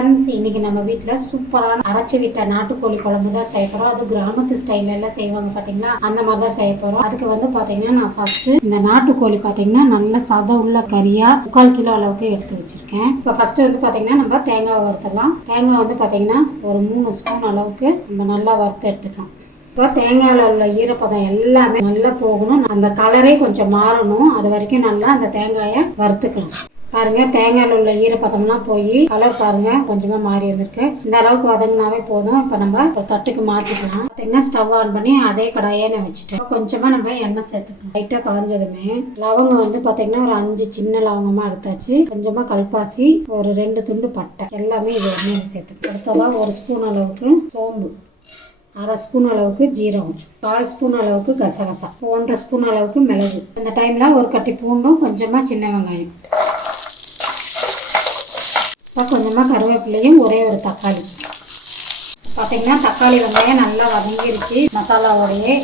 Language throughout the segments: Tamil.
ஃப்ரெண்ட்ஸ், இன்னைக்கு நம்ம வீட்டில் சூப்பரான அரைச்சி விட்ட நாட்டுக்கோழி குழம்பு தான் செய்ய போகிறோம். அது கிராமத்து ஸ்டைல்ல எல்லாம் செய்வாங்க பார்த்தீங்களா, அந்த மாதிரி தான் செய்ய போகிறோம். அதுக்கு வந்து பார்த்தீங்கன்னா நான் ஃபர்ஸ்ட் இந்த நாட்டுக்கோழி பார்த்தீங்கன்னா நல்ல சதை உள்ள கறியா 3/4 கிலோ அளவுக்கு எடுத்து வச்சிருக்கேன். இப்போ ஃபர்ஸ்ட் வந்து பார்த்தீங்கன்னா நம்ம தேங்காய் வறுத்தலாம். தேங்காய் வந்து பார்த்தீங்கன்னா ஒரு 3 ஸ்பூன் அளவுக்கு நம்ம நல்லா வறுத்து எடுத்துக்கலாம். இப்போ தேங்காயில் உள்ள ஈரப்பதம் எல்லாமே நல்லா போகணும், அந்த கலரே கொஞ்சம் மாறணும், அது வரைக்கும் நல்லா அந்த தேங்காயை வறுத்துக்கலாம். பாருங்க, தேங்காயில் உள்ள ஈரப்பதம்லாம் போய் கலர் பாருங்க கொஞ்சமா மாறி வந்திருக்கு. இந்த அளவுக்கு வதங்கினாவே போதும். இப்போ நம்ம ஒரு தட்டுக்கு மாற்றிக்கலாம். பார்த்தீங்கன்னா ஸ்டவ் ஆன் பண்ணி அதே கடாயே நான் வச்சுட்டேன். கொஞ்சமா நம்ம எண்ணெய் சேர்த்துக்கலாம். லைட்டாக கலஞ்சதுமே லவங்கம் வந்து பார்த்தீங்கன்னா ஒரு 5 சின்ன லவங்கமா எடுத்தாச்சு. கொஞ்சமா கல்பாசி, ஒரு 2 துண்டு பட்டை, எல்லாமே இது எண்ணெயில் சேர்த்துக்கலாம். அடுத்ததான் 1 ஸ்பூன் அளவுக்கு சோம்பு, 1/2 ஸ்பூன் அளவுக்கு ஜீரகம், 1/4 ஸ்பூன் அளவுக்கு கசகசா, 1/2 ஸ்பூன் அளவுக்கு மிளகு. இந்த டைம்ல ஒரு கட்டி பூண்டும் கொஞ்சமா சின்ன வெங்காயம், கொஞ்சமா கருவேப்பிலையும், ஒரே ஒரு தக்காளி. பார்த்தீங்கன்னா தக்காளி வெங்காயம் நல்லா வதங்கிருச்சு. மசாலாவோடையே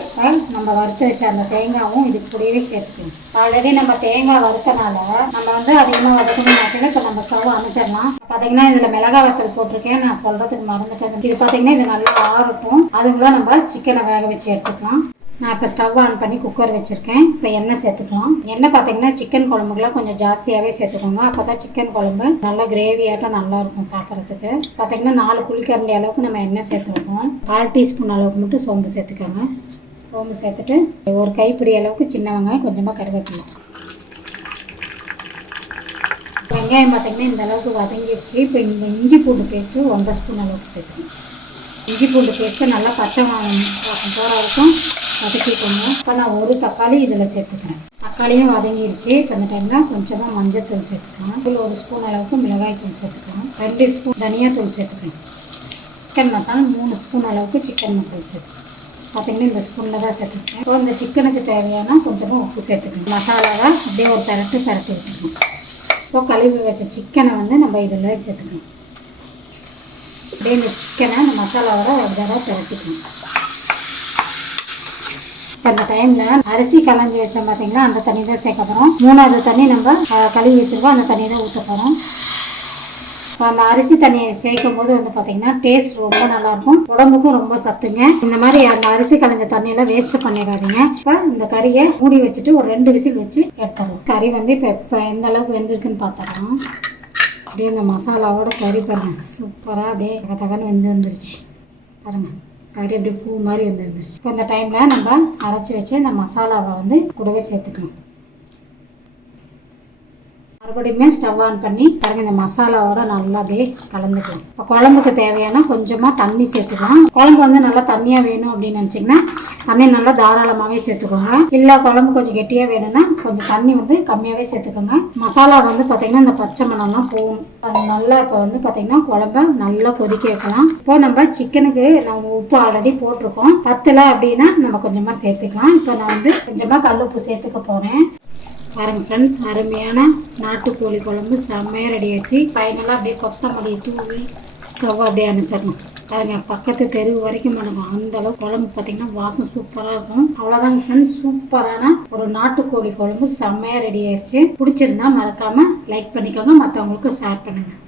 நம்ம வறுத்து வச்ச அந்த தேங்காயும் இது கூடவே சேர்த்துக்கணும். ஆல்ரெடி நம்ம தேங்காய் வறுத்தனால நம்ம வந்து அதிகமாக வதக்கணும் மாட்டேன். இப்போ நம்ம ஸ்டவ் அணைச்சிடலாம். பார்த்தீங்கன்னா இதில் மிளகாய் வத்தல் போட்டிருக்கேன், நான் சொல்கிறதுக்கு மறந்துட்டேன். இது பார்த்தீங்கன்னா இது நல்லா ஆறட்டும். அதுக்குள்ள நம்ம சிக்கனை வேக வச்சு எடுத்துக்கலாம். நான் இப்போ ஸ்டவ் ஆன் பண்ணி குக்கர் வச்சுருக்கேன். இப்போ எண்ணெய் சேர்த்துக்கலாம். எண்ணெய் பார்த்தீங்கன்னா சிக்கன் குழம்புக்குலாம் கொஞ்சம் ஜாஸ்தியாகவே சேர்த்துக்கோங்க. அப்போ தான் சிக்கன் குழம்பு நல்லா கிரேவியாட்டம் நல்லாயிருக்கும் சாப்பிட்றதுக்கு. பார்த்தீங்கன்னா 4 குழிக்கரண்டி அளவுக்கு நம்ம எண்ணெய் சேர்த்துருக்கோம். 1/4 டீஸ்பூன் அளவுக்கு மட்டும் சோம்பு சேர்த்துக்கோங்க. சோம்பு சேர்த்துட்டு ஒரு கைப்பிடி அளவுக்கு சின்ன வெங்காயம், கொஞ்சமாக கருவேப்பிலை. வெங்காயம் பார்த்தீங்கன்னா இந்த அளவுக்கு வதங்கிடுச்சு. இப்போ இந்த இஞ்சி பூண்டு பேஸ்ட்டு 1/2 ஸ்பூன் அளவுக்கு சேர்த்துக்கணும். இஞ்சி பூண்டு பேஸ்ட்டு நல்லா பச்சை வாசம் போகிற வரைக்கும் வதக்கிக்கோங்க. இப்போ நான் ஒரு தக்காளி இதில் சேர்த்துக்கிறேன். தக்காளியும் வதங்கிடுச்சு. இப்போ இந்த டைமில் கொஞ்சமாக மஞ்சள் தூள் சேர்த்துக்கலாம். இதில் 1 ஸ்பூன் அளவுக்கு மிளகாய் தூள் சேர்த்துக்கலாம். 2 ஸ்பூன் தனியாத்தூள் சேர்த்துக்கலாம். சிக்கன் மசாலா 3 ஸ்பூன் அளவுக்கு சிக்கன் மசாலா சேர்த்துக்கலாம். பார்த்தீங்கன்னா இந்த ஸ்பூனில் தான் சேர்த்துக்கிறேன். இப்போ இந்த சிக்கனுக்கு தேவையான கொஞ்சமாக உப்பு சேர்த்துக்கணும். மசாலாவை அப்படியே ஒரு பரட்டி வச்சுக்கணும். இப்போ கழுவி வச்ச சிக்கனை வந்து நம்ம இதில் சேர்த்துக்கணும். அப்படியே இந்த சிக்கனை அந்த மசாலாவோட ஒரு தடவை பரட்டிக்கணும். இப்போ அந்த டைமில் அரிசி களைஞ்சி வச்சோம் பார்த்தீங்கன்னா, அந்த தண்ணி தான் சேர்க்க போகிறோம். 3வது தண்ணி நம்ம கழுவி வச்சுருக்கோம், அந்த தண்ணி தான் ஊற்ற போகிறோம். இப்போ அந்த அரிசி தண்ணியை சேர்க்கும் போது வந்து பார்த்தீங்கன்னா டேஸ்ட் ரொம்ப நல்லாயிருக்கும், உடம்புக்கும் ரொம்ப சத்துங்க. இந்த மாதிரி அந்த அரிசி களைஞ்ச தண்ணியெல்லாம் வேஸ்ட் பண்ணிடாதீங்க. இப்போ இந்த கறியை மூடி வச்சுட்டு ஒரு 2 விசில் வச்சு எடுத்துடலாம். கறி வந்து இப்போ எந்த அளவுக்கு வெந்திருக்குன்னு பார்த்துக்கலாம். அப்படியே இந்த மசாலாவோட கறி பாருங்கள், சூப்பராக அப்படியே தகன்னு வந்துருச்சு பாருங்கள். கறி அப்படியே பூ மாதிரி வந்துருச்சு. இப்போ இந்த டைமில் நம்ம அரைச்சி வச்சு இந்த மசாலாவை வந்து கூடவே சேர்த்துக்கணும். மறுபடியுமே ஸ்டவ் ஆன் பண்ணி பாருங்க, இந்த மசாலாவோட நல்லா அப்படியே கலந்துக்கலாம். இப்போ குழம்புக்கு தேவையான கொஞ்சமாக தண்ணி சேர்த்துக்கலாம். குழம்பு வந்து நல்லா தண்ணியாக வேணும் அப்படின்னு நினச்சிங்கன்னா தண்ணி நல்லா தாராளமாகவே சேர்த்துக்கோங்க. இல்லை குழம்பு கொஞ்சம் கெட்டியாக வேணும்னா கொஞ்சம் தண்ணி வந்து கம்மியாகவே சேர்த்துக்கோங்க. மசாலா வந்து பார்த்திங்கன்னா இந்த பச்சை மணம்லாம் போகும். அது நல்லா இப்போ வந்து பார்த்திங்கன்னா குழம்ப நல்லா கொதிக்க வைக்கலாம். இப்போ நம்ம சிக்கனுக்கு நம்ம உப்பு ஆல்ரெடி போட்டிருக்கோம். பத்தலை அப்படின்னா நம்ம கொஞ்சமாக சேர்த்துக்கலாம். இப்போ நான் வந்து கொஞ்சமாக கல் உப்பு சேர்த்துக்க போகிறேன். பாருங்க ஃப்ரெண்ட்ஸ், அருமையான நாட்டுக்கோழி குழம்பு செம்மையாக ரெடி ஆச்சு. ஃபைனலாக அப்படியே கொத்தமல்லி தூவி ஸ்டவ் அப்படியே அணைச்சிடணும். பாருங்க, பக்கத்து தெரு வரைக்கும் பண்ணுவோம். அந்த அளவுக்கு குழம்பு பார்த்தீங்கன்னா வாசம் சூப்பராக இருக்கும். அவ்வளோதாங்க ஃப்ரெண்ட்ஸ், சூப்பரான ஒரு நாட்டுக்கோழி குழம்பு செம்மையாக ரெடி ஆயிடுச்சு. பிடிச்சிருந்தா மறக்காமல் லைக் பண்ணிக்கோங்க, மற்றவங்களுக்கும் ஷேர் பண்ணுங்கள்.